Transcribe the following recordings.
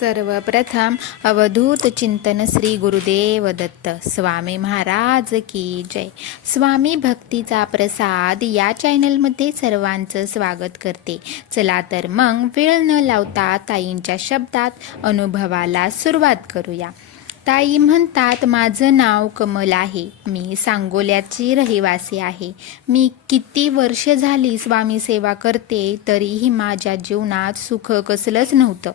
सर्वप्रथम अवधूत चिंतन श्री गुरुदेव दत्त स्वामी महाराज की जय. स्वामी भक्तीचा प्रसाद या चॅनलमध्ये सर्वांचं स्वागत करते. चला तर मग वेळ न लावता ताईंच्या शब्दात अनुभवाला सुरुवात करूया. ताई म्हणतात माझं नाव कमल आहे. मी सांगोल्याची रहिवासी आहे. मी किती वर्ष झाली स्वामी सेवा करते तरीही माझ्या जीवनात सुख कसलंच नव्हतं.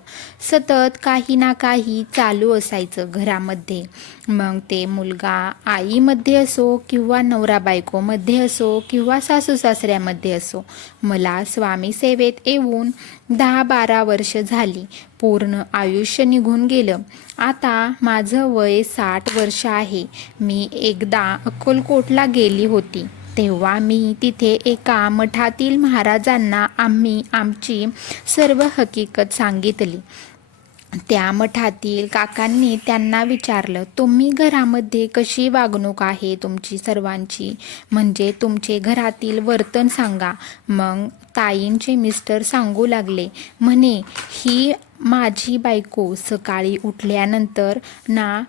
सतत काही ना काही चालू असायचं घरामध्ये. मग ते मुलगा आईमध्ये असो किंवा नवरा बायकोमध्ये असो किंवा सासू सासऱ्यामध्ये असो मला स्वामी सेवेत येऊन दहा बारा वर्ष झाली. पूर्ण आयुष्य निघून गेलं. आता माझं वय साठ वर्ष आहे. मी एकदा अक्कलकोटला गेली होती. तेव्हा मी तिथे एका मठातील महाराजांना आम्ही आमची सर्व हकीकत सांगितली. त्या मठातील काकांनी त्यांना विचारलं तुम्ही घरामध्ये कशी वागणूक आहे तुमची सर्वांची? म्हणजे तुमचे घरातील वर्तन सांगा. मग ताईंचे मिस्टर सांगू लागले म्हणे ही माझी बायको सकाळी उठल्यानंतर ना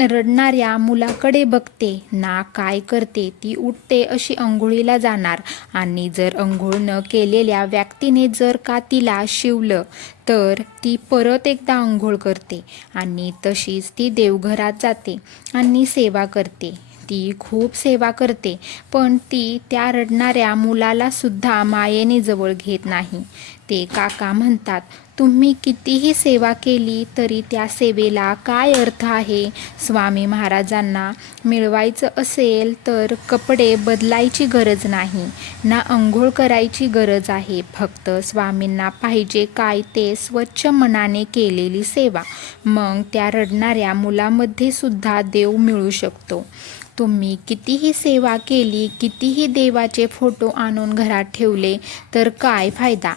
रडणाऱ्या मुलाकडे बघते ना काय करते ती उठते अशी अंघोळीला जाणार. आणि जर अंघोळ न केलेल्या व्यक्तीने जर का तिला शिवलं तर ती परत एकदा अंघोळ करते आणि तशीच ती देवघरात जाते आणि सेवा करते. ती खूप सेवा करते पण ती त्या रडणाऱ्या मुलालासुद्धा मायेने जवळ घेत नाही. ते काका म्हणतात तुम्ही कितीही सेवा केली तरी त्या सेवेला काय अर्थ आहे? स्वामी महाराजांना मिळवायचं असेल तर कपडे बदलायची गरज नाही ना अंघोळ करायची गरज आहे. फक्त स्वामींना पाहिजे काय ते स्वच्छ मनाने केलेली सेवा. मग त्या रडणाऱ्या मुलामध्ये सुद्धा देव मिळू शकतो. तुम्ही कितीही सेवा केली कितीही देवाचे फोटो आणून घरात ठेवले तर काय फायदा?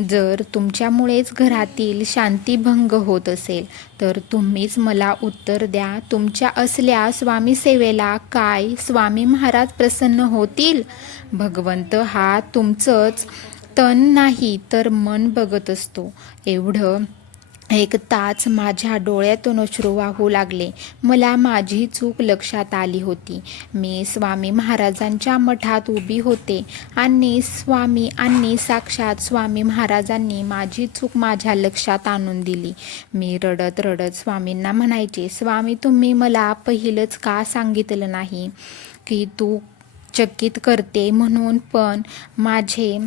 जर तुमच्यामुळेच घरातील शांतीभंग होत असेल तर तुम्हीच मला उत्तर द्या. तुमच्या असल्या स्वामी सेवेला काय स्वामी महाराज प्रसन्न होतील? भगवंत हा तुमचंच तन नाही तर मन बघत असतो. एवढं एक तास माझ्या डोळ्यातून अश्रू वाहू लागले. मला माझी चूक लक्षात आली होती. मी स्वामी महाराजांच्या मठात उभी होते आणि स्वामी आणि साक्षात स्वामी महाराजांनी माझी चूक माझ्या लक्षात आणून दिली. मी रडत रडत स्वामींना म्हणायचे स्वामी तुम्ही मला पहिलंच का सांगितलं नाही की तू चकित करते म्हणून? पण माझे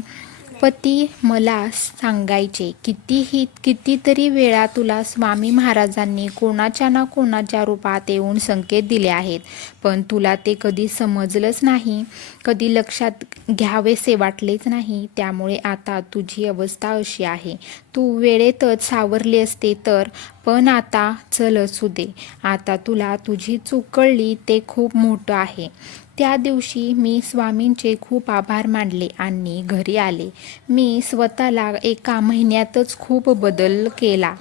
पती मला सांगायचे कितीही कितीतरी वेळा तुला स्वामी महाराजांनी कोणाच्या ना कोणाच्या रूपात येऊन संकेत दिले आहेत पण तुला ते कधी समजलंच नाही कधी लक्षात घ्यावेसे वाटलेच नाही त्यामुळे आता तुझी अवस्था अशी आहे. तू वेळेतच सावरली असते तर पण आता चल असू दे. आता तुला तुझी चूक कळली ते खूप मोठं आहे. त्या दिवशी मी स्वामींचे खूप आभार मानले आणि घरी आले. मी स्वतःला एका महिन्यातच खूप बदल केला.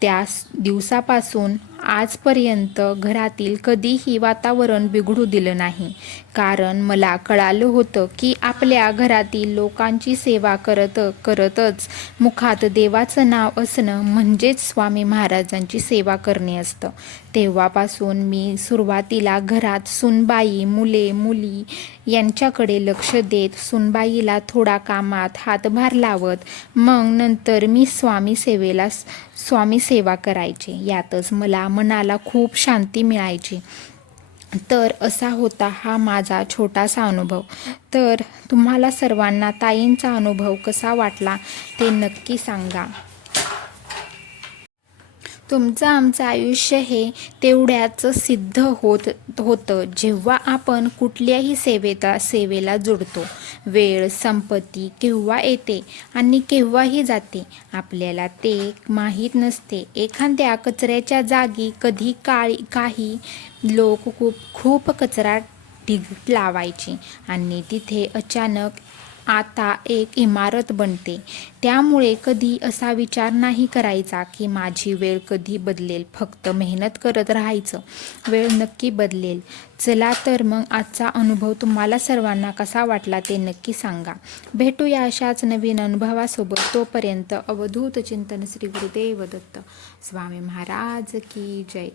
त्या दिवसापासून आजपर्यंत घरातील कधीही वातावरण बिघडू दिलं नाही. कारण मला कळालं होतं की आपल्या घरातील लोकांची सेवा करत करतच मुखात देवाचं नाव असणं म्हणजेच स्वामी महाराजांची सेवा करणे असतं. तेव्हापासून मी सुरुवातीला घरात सुनबाई मुले मुली यांच्याकडे लक्ष देत सुनबाईला थोडा कामात हातभार लावत मग नंतर मी स्वामी सेवेला स्वामी सेवा करायचे. यातच मला मनाला खूप शांती मिळायची. तर असा होता हा माझा छोटासा अनुभव. तर तुम्हाला सर्वांना ताईंचा अनुभव कसा वाटला ते नक्की सांगा. तुमचं आमचं आयुष्य हे तेवढ्याच सिद्ध होत होतं. जेव्हा आपण कुठल्याही सेवेता सेवेला जोडतो वेळ संपत्ती केव्हा येते आणि केव्हाही जाते आपल्याला ते माहीत नसते. एखाद्या कचऱ्याच्या जागी कधी काळी काही लोक खूप खूप कचरा ढिग लावायचे आणि तिथे अचानक आता एक इमारत बनते. त्यामुळे कधी असा विचार नाही करायचा की माझी वेळ कधी बदलेल. फक्त मेहनत करत राहायचं. वेळ नक्की बदलेल. चला तर मग आजचा अनुभव तुम्हाला सर्वांना कसा वाटला ते नक्की सांगा. भेटूया अशाच नवीन अनुभवासोबत. तोपर्यंत अवधूत चिंतन श्री गुरुदेव दत्त. स्वामी महाराज की जय.